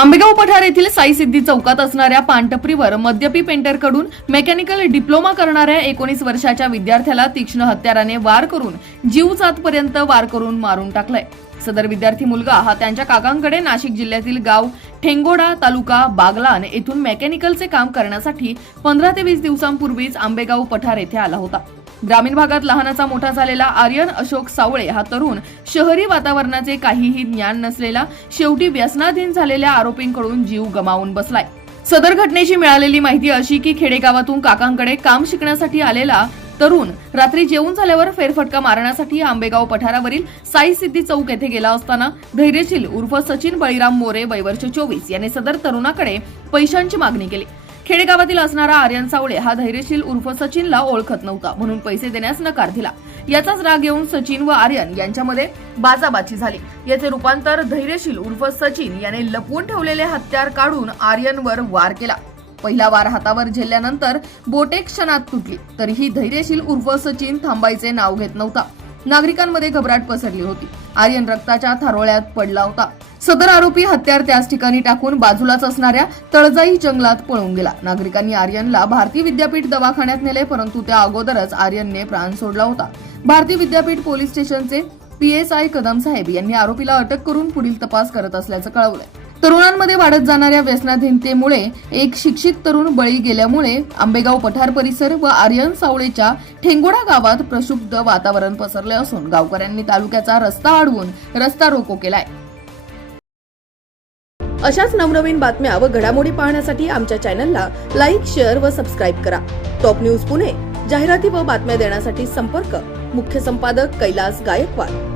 आंबेगाव पठार येथील साई सिद्धी चौकात असणाऱ्या पानटपरीवर मद्यपी पेंटरकडून मेकॅनिकल डिप्लोमा करणाऱ्या एकोणीस वर्षाच्या विद्यार्थ्याला तीक्ष्ण हत्याराने वार करून जीव जातपर्यंत वार करून मारून टाकलाय. सदर विद्यार्थी मुलगा हा त्यांच्या काकांकडे नाशिक जिल्ह्यातील गाव ठेंगोडा तालुका बागलान येथून मेकॅनिकलचे काम करण्यासाठी पंधरा ते वीस दिवसांपूर्वीच आंबेगाव पठार येथे आला होता. ग्रामीण भागात लहानाचा मोठा झालेला आर्यन अशोक सावळे हा तरुण शहरी वातावरणाचे काहीही ज्ञान नसलेला शेवटी व्यसनाधीन झालेल्या आरोपींकडून जीव गमावून बसलाय. सदर घटनेची मिळालेली माहिती अशी की खेडेगावातून काकांकडे काम शिकण्यासाठी आलेला तरुण रात्री जेवून झाल्यावर फेरफटका मारण्यासाठी आंबेगाव पठारावरील साई सिद्धी चौक येथे गेला असताना धैर्यशील उर्फ सचिन बळीराम मोरे वयवर्ष चोवीस याने सदर तरुणाकडे पैशांची मागणी केली. खेडेगावातील असणारा आर्यन सावळे हा धैर्यशील उर्फ सचिनला ओळखत नव्हता म्हणून पैसे देण्यास नकार दिला. याचाच राग येऊन सचिन व आर्यन यांच्यामध्ये बाचाबाची झाली. याचे रूपांतर धैर्यशील उर्फ सचिन याने लपवून ठेवलेले हत्यार काढून आर्यनवर वार केला. पहिला वार हातावर झेलल्यानंतर बोटे क्षणात तुटली तरीही धैर्यशील उर्फ सचिन थांबायचे नाव घेत नव्हता. नागरिकांमध्ये घबराट पसरली होती. आर्यन रक्ताच्या थारोळ्यात पडला होता. सदर आरोपी हत्यार त्याच ठिकाणी टाकून बाजूलाच असणाऱ्या तळजाई जंगलात पळून गेला. नागरिकांनी आर्यनला भारतीय विद्यापीठ दवाखान्यात नेले परंतु त्या अगोदरच आर्यनने प्राण सोडला होता. भारती विद्यापीठ पोलीस स्टेशनचे पीएसआय कदम साहेब यांनी आरोपीला अटक करून पुढील तपास करत असल्याचं कळवलंय. तरुणांमध्ये वाढत जाणाऱ्या व्यसनाधीनतेमुळे एक शिक्षित तरुण बळी गेल्यामुळे आंबेगाव पठार परिसर व आर्यन सावळेच्या ठेंगोडा गावात प्रशुब्ध वातावरण पसरले असून गावकऱ्यांनी तालुक्याचा रस्ता अडवून रस्ता रोको केलाय. अशाच नवनवीन बातम्या व घडामोडी पाहण्यासाठी आमच्या चॅनलला लाईक शेअर व सबस्क्राईब करा. टॉप न्यूज पुणे जाहिराती व बातम्या देण्यासाठी संपर्क. मुख्य संपादक कैलास गायकवाड.